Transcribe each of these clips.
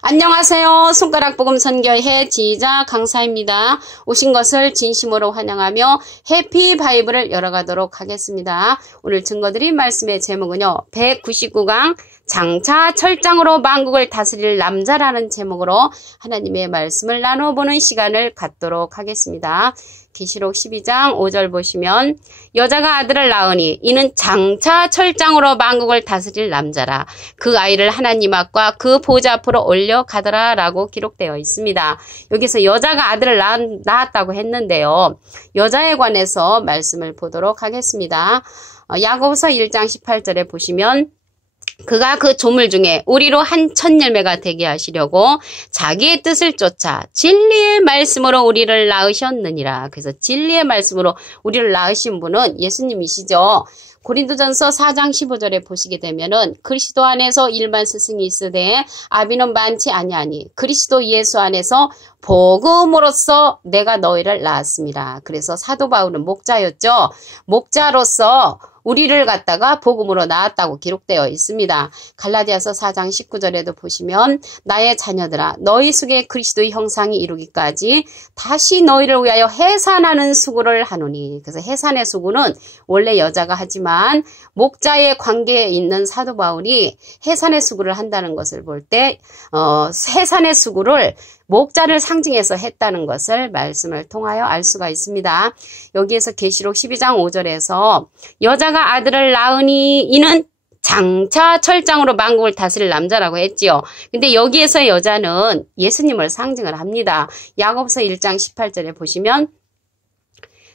안녕하세요. 손가락복음 선교회 지휘자 강사입니다. 오신 것을 진심으로 환영하며 해피 바이블을 열어가도록 하겠습니다. 오늘 증거드린 말씀의 제목은요. 199강 장차 철장으로 만국을 다스릴 남자라는 제목으로 하나님의 말씀을 나눠보는 시간을 갖도록 하겠습니다. 계시록 12장 5절 보시면 여자가 아들을 낳으니 이는 장차 철장으로 만국을 다스릴 남자라. 그 아이를 하나님 앞과 그 보좌 앞으로 올려가더라 라고 기록되어 있습니다. 여기서 여자가 아들을 낳았다고 했는데요. 여자에 관해서 말씀을 보도록 하겠습니다. 야고보서 1장 18절에 보시면 그가 그 조물 중에 우리로 한 첫 열매가 되게 하시려고 자기의 뜻을 쫓아 진리의 말씀으로 우리를 낳으셨느니라. 그래서 진리의 말씀으로 우리를 낳으신 분은 예수님이시죠. 고린도전서 4장 15절에 보시게 되면은 그리스도 안에서 일반 스승이 있으되 아비는 많지 아니하니 그리스도 예수 안에서 복음으로써 내가 너희를 낳았습니다. 그래서 사도 바울은 목자였죠. 목자로서 우리를 갖다가 복음으로 낳았다고 기록되어 있습니다. 갈라디아서 4장 19절에도 보시면 나의 자녀들아 너희 속에 그리스도의 형상이 이루기까지 다시 너희를 위하여 해산하는 수고를 하노니. 그래서 해산의 수고는 원래 여자가 하지만 목자의 관계에 있는 사도 바울이 해산의 수고를 한다는 것을 볼 때 해산의 수고를 목자를 상징해서 했다는 것을 말씀을 통하여 알 수가 있습니다. 여기에서 계시록 12장 5절에서 여자가 아들을 낳으니 이는 장차 철장으로 만국을 다스릴 남자라고 했지요. 근데 여기에서 여자는 예수님을 상징을 합니다. 야고보서 1장 18절에 보시면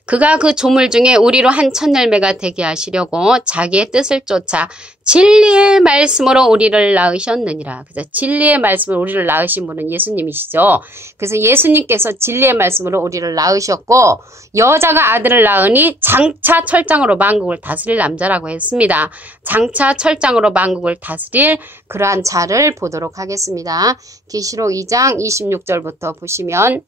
그가 그 조물 중에 우리로 한 첫 열매가 되게 하시려고 자기의 뜻을 쫓아 진리의 말씀으로 우리를 낳으셨느니라. 그래서 진리의 말씀으로 우리를 낳으신 분은 예수님이시죠. 그래서 예수님께서 진리의 말씀으로 우리를 낳으셨고 여자가 아들을 낳으니 장차 철장으로 만국을 다스릴 남자라고 했습니다. 장차 철장으로 만국을 다스릴 그러한 자를 보도록 하겠습니다. 계시록 2장 26절부터 보시면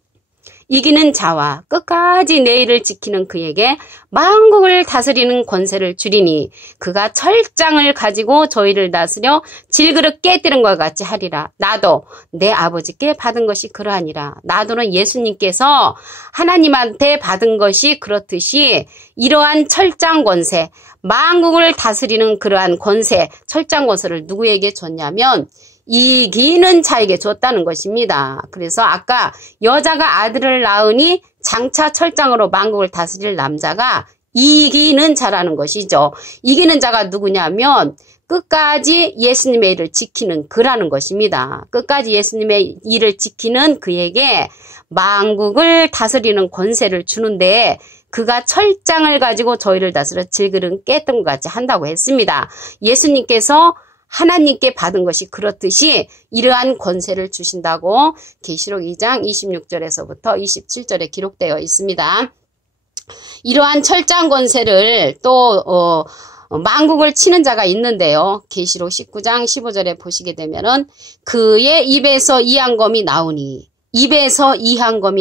이기는 자와 끝까지 내 일을 지키는 그에게 만국을 다스리는 권세를 주리니 그가 철장을 가지고 저희를 다스려 질그릇 깨뜨린 것 같이 하리라. 나도 내 아버지께 받은 것이 그러하니라. 나도는 예수님께서 하나님한테 받은 것이 그렇듯이 이러한 철장 권세, 만국을 다스리는 그러한 권세, 철장 권세를 누구에게 줬냐면 이기는 자에게 줬다는 것입니다. 그래서 아까 여자가 아들을 낳으니 장차 철장으로 만국을 다스릴 남자가 이기는 자라는 것이죠. 이기는 자가 누구냐면 끝까지 예수님의 일을 지키는 그라는 것입니다. 끝까지 예수님의 일을 지키는 그에게 만국을 다스리는 권세를 주는데 그가 철장을 가지고 저희를 다스려 질그릇 깼던 것 같이 한다고 했습니다. 예수님께서 하나님께 받은 것이 그렇듯이 이러한 권세를 주신다고 계시록 2장 26절에서부터 27절에 기록되어 있습니다. 이러한 철장 권세를 또 만국을 치는 자가 있는데요. 계시록 19장 15절에 보시게 되면은 그의 입에서 이한검이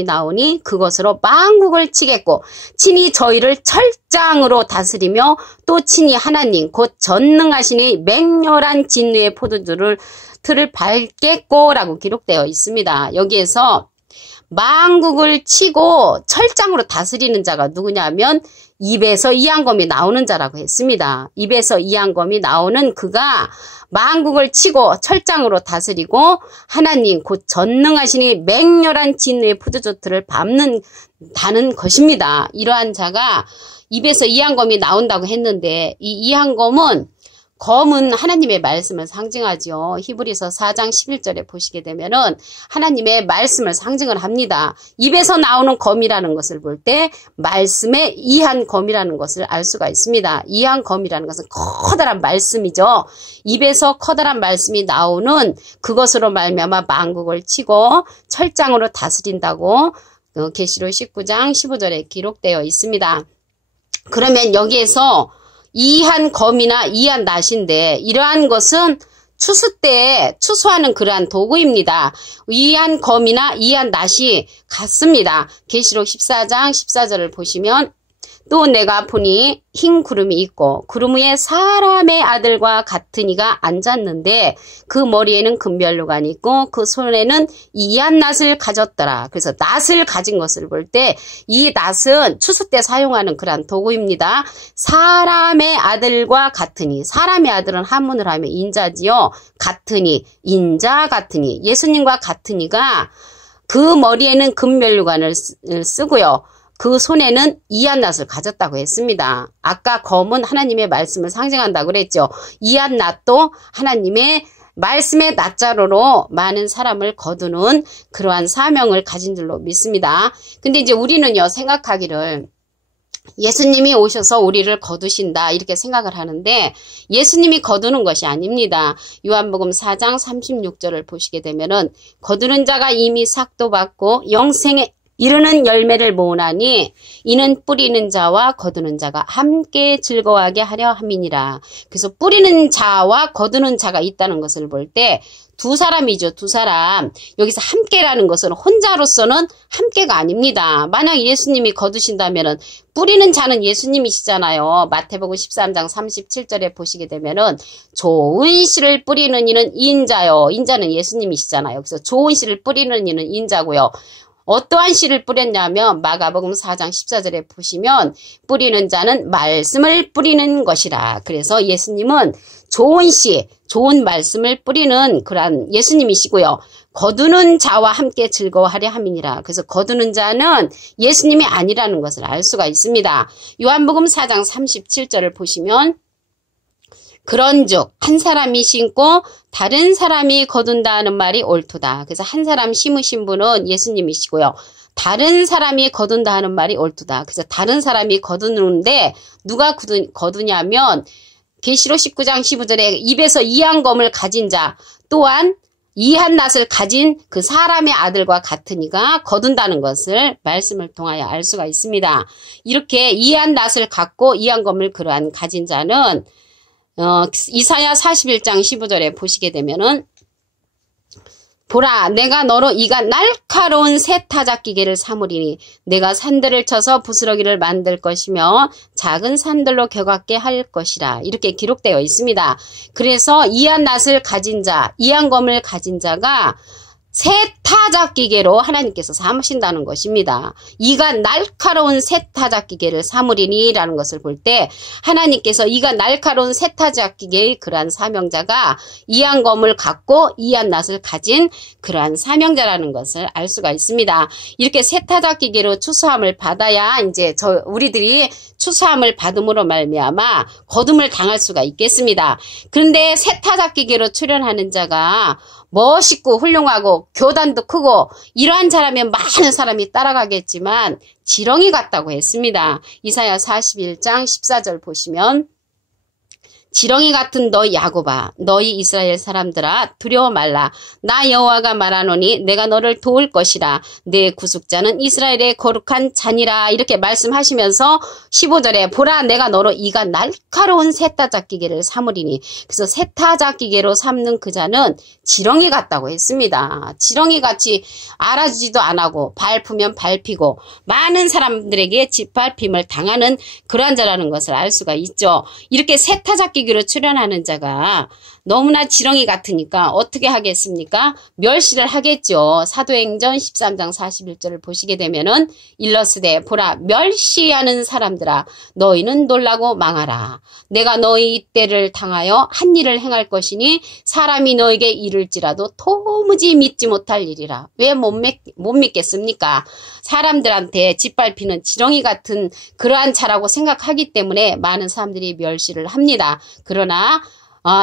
나오니 그것으로 만국을 치겠고 친히 저희를 철장으로 다스리며 또 친히 하나님 곧 전능하시니 맹렬한 진노의 포도주를 틀을 밟겠고라고 기록되어 있습니다. 여기에서 만국을 치고 철장으로 다스리는 자가 누구냐면 입에서 이한검이 나오는 자라고 했습니다. 입에서 이한검이 나오는 그가 만국을 치고 철장으로 다스리고 하나님 곧 전능하시니 맹렬한 진노의 포도주틀을 밟는다는 것입니다. 이러한 자가 입에서 이한검이 나온다고 했는데 이 이한검은 검은 하나님의 말씀을 상징하죠. 히브리서 4장 11절에 보시게 되면은 하나님의 말씀을 상징을 합니다. 입에서 나오는 검이라는 것을 볼 때 말씀의 이한 검이라는 것을 알 수가 있습니다. 이한 검이라는 것은 커다란 말씀이죠. 입에서 커다란 말씀이 나오는 그것으로 말미암아 만국을 치고 철장으로 다스린다고 계시록 19장 15절에 기록되어 있습니다. 그러면 여기에서 이한 검이나 이한 낫인데 이러한 것은 추수 때에 추수하는 그러한 도구입니다. 이한 검이나 이한 낫이 같습니다. 계시록 14장 14절을 보시면 또 내가 보니 흰 구름이 있고 구름 위에 사람의 아들과 같은 이가 앉았는데 그 머리에는 금면류관이 있고 그 손에는 이한 낫을 가졌더라. 그래서 낫을 가진 것을 볼 때 이 낫은 추수 때 사용하는 그런 도구입니다. 사람의 아들과 같으니, 사람의 아들은 한문을 하면 인자지요. 같으니, 인자 같으니, 예수님과 같으니가 그 머리에는 금면류관을 쓰고요. 그 손에는 이한 낫을 가졌다고 했습니다. 아까 검은 하나님의 말씀을 상징한다고 그랬죠. 이한 낫도 하나님의 말씀의 낫자로로 많은 사람을 거두는 그러한 사명을 가진 줄로 믿습니다. 근데 이제 우리는요, 생각하기를 예수님이 오셔서 우리를 거두신다 이렇게 생각을 하는데 예수님이 거두는 것이 아닙니다. 요한복음 4장 36절을 보시게 되면은 거두는 자가 이미 삭도 받고 영생에 이르는 열매를 모으나니 이는 뿌리는 자와 거두는 자가 함께 즐거워하게 하려 함이니라. 그래서 뿌리는 자와 거두는 자가 있다는 것을 볼 때 두 사람이죠. 두 사람. 여기서 함께라는 것은 혼자로서는 함께가 아닙니다. 만약 예수님이 거두신다면은 뿌리는 자는 예수님이시잖아요. 마태복음 13장 37절에 보시게 되면은 좋은 씨를 뿌리는 이는 인자요. 인자는 예수님이시잖아요. 그래서 좋은 씨를 뿌리는 이는 인자고요. 어떠한 씨를 뿌렸냐면 마가복음 4장 14절에 보시면 뿌리는 자는 말씀을 뿌리는 것이라. 그래서 예수님은 좋은 씨, 좋은 말씀을 뿌리는 그러한 예수님이시고요. 거두는 자와 함께 즐거워하려 함이니라. 그래서 거두는 자는 예수님이 아니라는 것을 알 수가 있습니다. 요한복음 4장 37절을 보시면 그런즉 한 사람이 심고 다른 사람이 거둔다는 말이 옳도다. 그래서 한 사람 심으신 분은 예수님이시고요. 다른 사람이 거둔다 하는 말이 옳도다. 그래서 다른 사람이 거두는데 누가 거두냐면 계시록 19장 15절에 입에서 이한 검을 가진 자 또한 이한 낫을 가진 그 사람의 아들과 같으니가 거둔다는 것을 말씀을 통하여 알 수가 있습니다. 이렇게 이한 낫을 갖고 이한 검을 그러한 가진 자는 이사야 41장 15절에 보시게 되면은 보라 내가 너로 이가 날카로운 새 타작기계를 삼으리니 내가 산들을 쳐서 부스러기를 만들 것이며 작은 산들로 겨같게 할 것이라 이렇게 기록되어 있습니다. 그래서 이한 낫을 가진 자, 이한 검을 가진 자가 새 타작기계로 하나님께서 삼으신다는 것입니다. 이가 날카로운 새 타작기계를 삼으리니 라는 것을 볼 때 하나님께서 이가 날카로운 새 타작기계의 그러한 사명자가 이한 검을 갖고 이한 낫을 가진 그러한 사명자라는 것을 알 수가 있습니다. 이렇게 새 타작기계로 추수함을 받아야 이제 우리들이 추수함을 받음으로 말미암아 거둠을 당할 수가 있겠습니다. 그런데 새 타작기계로 출현하는 자가 멋있고 훌륭하고 교단도 크고 이러한 사람이면 많은 사람이 따라가겠지만 지렁이 같다고 했습니다. 이사야 41장 14절 보시면 지렁이 같은 너 야곱아 너희 이스라엘 사람들아 두려워 말라 나 여호와가 말하노니 내가 너를 도울 것이라 내 구속자는 이스라엘의 거룩한 잔이라 이렇게 말씀하시면서 15절에 보라 내가 너로 이가 날카로운 새타작기계를 삼으리니 그래서 새타작기계로 삼는 그 자는 지렁이 같다고 했습니다. 지렁이같이 알아주지도 안 하고 밟으면 밟히고 많은 사람들에게 짓밟힘을 당하는 그러한 자라는 것을 알 수가 있죠. 이렇게 새타작기계로 출현하는 자가 너무나 지렁이 같으니까 어떻게 하겠습니까? 멸시를 하겠죠. 사도행전 13장 41절을 보시게 되면은 일러스되 보라 멸시하는 사람들아 너희는 놀라고 망하라. 내가 너희 때를 당하여 한 일을 행할 것이니 사람이 너에게 이를지라도 도무지 믿지 못할 일이라. 왜 못 믿겠습니까? 사람들한테 짓밟히는 지렁이 같은 그러한 자라고 생각하기 때문에 많은 사람들이 멸시를 합니다. 그러나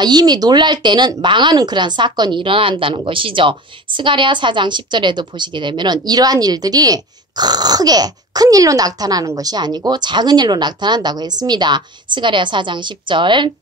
이미 놀랄 때는 망하는 그런 사건이 일어난다는 것이죠. 스가랴 4장 10절에도 보시게 되면은 이러한 일들이 크게 큰 일로 나타나는 것이 아니고 작은 일로 나타난다고 했습니다. 스가랴 4장 10절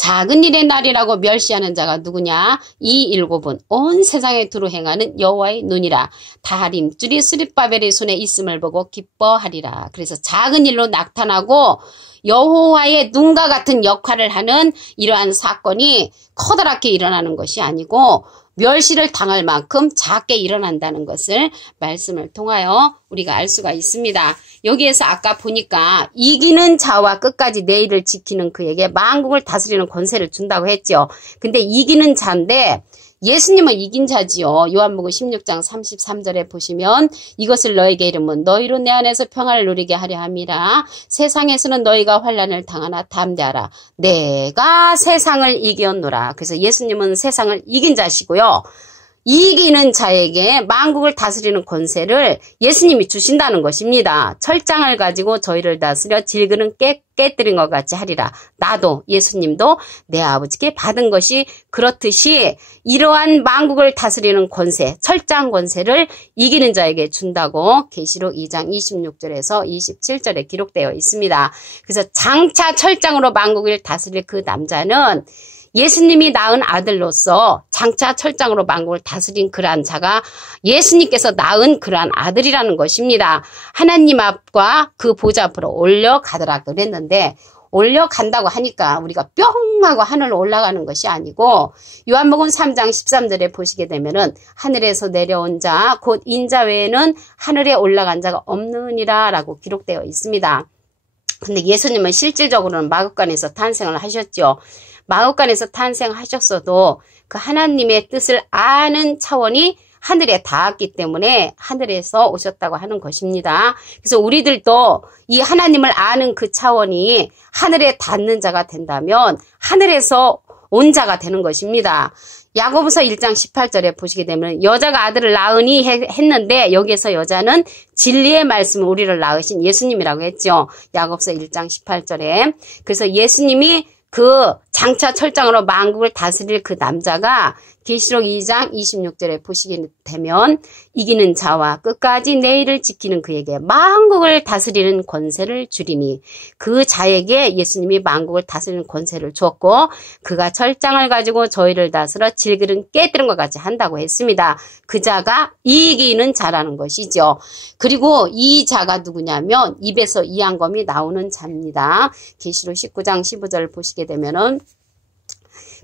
작은 일의 날이라고 멸시하는 자가 누구냐? 이 일곱은 온 세상에 두루 행하는 여호와의 눈이라. 다림줄이 스룹바벨의 손에 있음을 보고 기뻐하리라. 그래서 작은 일로 나타나고 여호와의 눈과 같은 역할을 하는 이러한 사건이 커다랗게 일어나는 것이 아니고 멸시를 당할 만큼 작게 일어난다는 것을 말씀을 통하여 우리가 알 수가 있습니다. 여기에서 아까 보니까 이기는 자와 끝까지 내 일을 지키는 그에게 만국을 다스리는 권세를 준다고 했죠. 근데 이기는 자인데 예수님은 이긴 자지요. 요한복음 16장 33절에 보시면 이것을 너에게 이름은 너희로 내 안에서 평안을 누리게 하려 함이라. 세상에서는 너희가 환난을 당하나 담대하라. 내가 세상을 이겼노라. 그래서 예수님은 세상을 이긴 자시고요. 이기는 자에게 만국을 다스리는 권세를 예수님이 주신다는 것입니다. 철장을 가지고 저희를 다스려 질그는 깨뜨린 것 같이 하리라. 나도 예수님도 내 아버지께 받은 것이 그렇듯이 이러한 만국을 다스리는 권세, 철장 권세를 이기는 자에게 준다고 계시록 2장 26절에서 27절에 기록되어 있습니다. 그래서 장차 철장으로 만국을 다스릴 그 남자는 예수님이 낳은 아들로서 장차 철장으로 만국을 다스린 그러한 자가 예수님께서 낳은 그러한 아들이라는 것입니다. 하나님 앞과 그 보좌 앞으로 올려가더라 그랬는데 올려간다고 하니까 우리가 뿅 하고 하늘로 올라가는 것이 아니고 요한복음 3장 13절에 보시게 되면은 하늘에서 내려온 자 곧 인자 외에는 하늘에 올라간 자가 없느니라 라고 기록되어 있습니다. 근데 예수님은 실질적으로는 마구간에서 탄생을 하셨죠. 마구간에서 탄생하셨어도 그 하나님의 뜻을 아는 차원이 하늘에 닿았기 때문에 하늘에서 오셨다고 하는 것입니다. 그래서 우리들도 이 하나님을 아는 그 차원이 하늘에 닿는 자가 된다면 하늘에서 온 자가 되는 것입니다. 야고보서 1장 18절에 보시게 되면 여자가 아들을 낳으니 했는데 여기에서 여자는 진리의 말씀을 우리를 낳으신 예수님이라고 했죠. 야고보서 1장 18절에. 그래서 예수님이 그 장차 철장으로 만국을 다스릴 그 남자가 계시록 2장 26절에 보시게 되면 이기는 자와 끝까지 내 일을 지키는 그에게 만국을 다스리는 권세를 주리니 그 자에게 예수님이 만국을 다스리는 권세를 주었고 그가 철장을 가지고 저희를 다스려 질그릇 깨뜨린 것 같이 한다고 했습니다. 그 자가 이기는 자라는 것이죠. 그리고 이 자가 누구냐면 입에서 이양검이 나오는 자입니다. 계시록 19장 15절을 보시게 되면은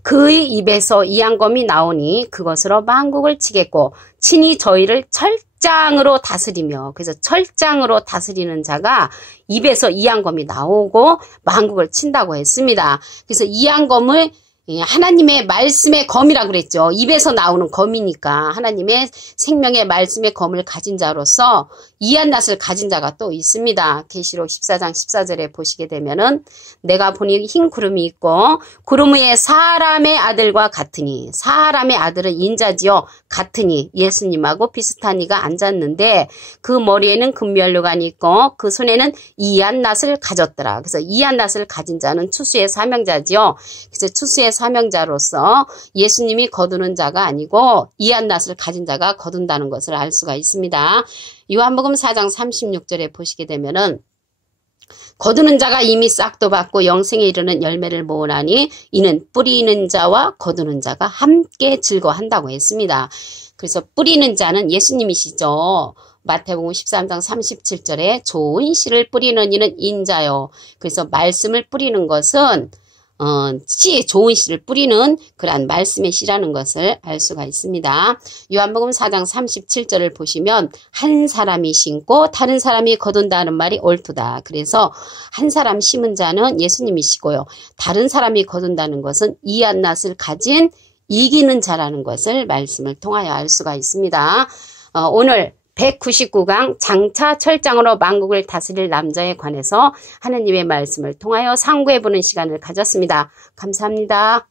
그의 입에서 이양검이 나오니 그것으로 만국을 치겠고 친히 저희를 철장으로 다스리며 그래서 철장으로 다스리는 자가 입에서 이양검이 나오고 만국을 친다고 했습니다. 그래서 이양검을 하나님의 말씀의 검이라고 그랬죠. 입에서 나오는 검이니까 하나님의 생명의 말씀의 검을 가진 자로서 이한낫을 가진 자가 또 있습니다. 계시록 14장 14절에 보시게 되면은 내가 보니 흰 구름이 있고 구름 위에 사람의 아들과 같으니 사람의 아들은 인자지요. 같으니 예수님하고 비슷한 이가 앉았는데 그 머리에는 금면류관이 있고 그 손에는 이한낫을 가졌더라. 그래서 이한낫을 가진 자는 추수의 사명자지요. 그래서 추수의 사명자로서 예수님이 거두는 자가 아니고 이한낫을 가진 자가 거둔다는 것을 알 수가 있습니다. 요한복음 4장 36절에 보시게 되면은 거두는 자가 이미 싹도 받고 영생에 이르는 열매를 모으나니 이는 뿌리는 자와 거두는 자가 함께 즐거워한다고 했습니다. 그래서 뿌리는 자는 예수님이시죠. 마태복음 13장 37절에 좋은 씨를 뿌리는 이는 인자요. 그래서 말씀을 뿌리는 것은 씨에 좋은 씨를 뿌리는 그러한 말씀의 씨라는 것을 알 수가 있습니다. 요한복음 4장 37절을 보시면 한 사람이 심고 다른 사람이 거둔다는 말이 옳도다. 그래서 한 사람 심은 자는 예수님이시고요. 다른 사람이 거둔다는 것은 이한낫을 가진 이기는 자라는 것을 말씀을 통하여 알 수가 있습니다. 오늘 199강 장차 철장으로 만국을 다스릴 남자에 관해서 하느님의 말씀을 통하여 상고해보는 시간을 가졌습니다. 감사합니다.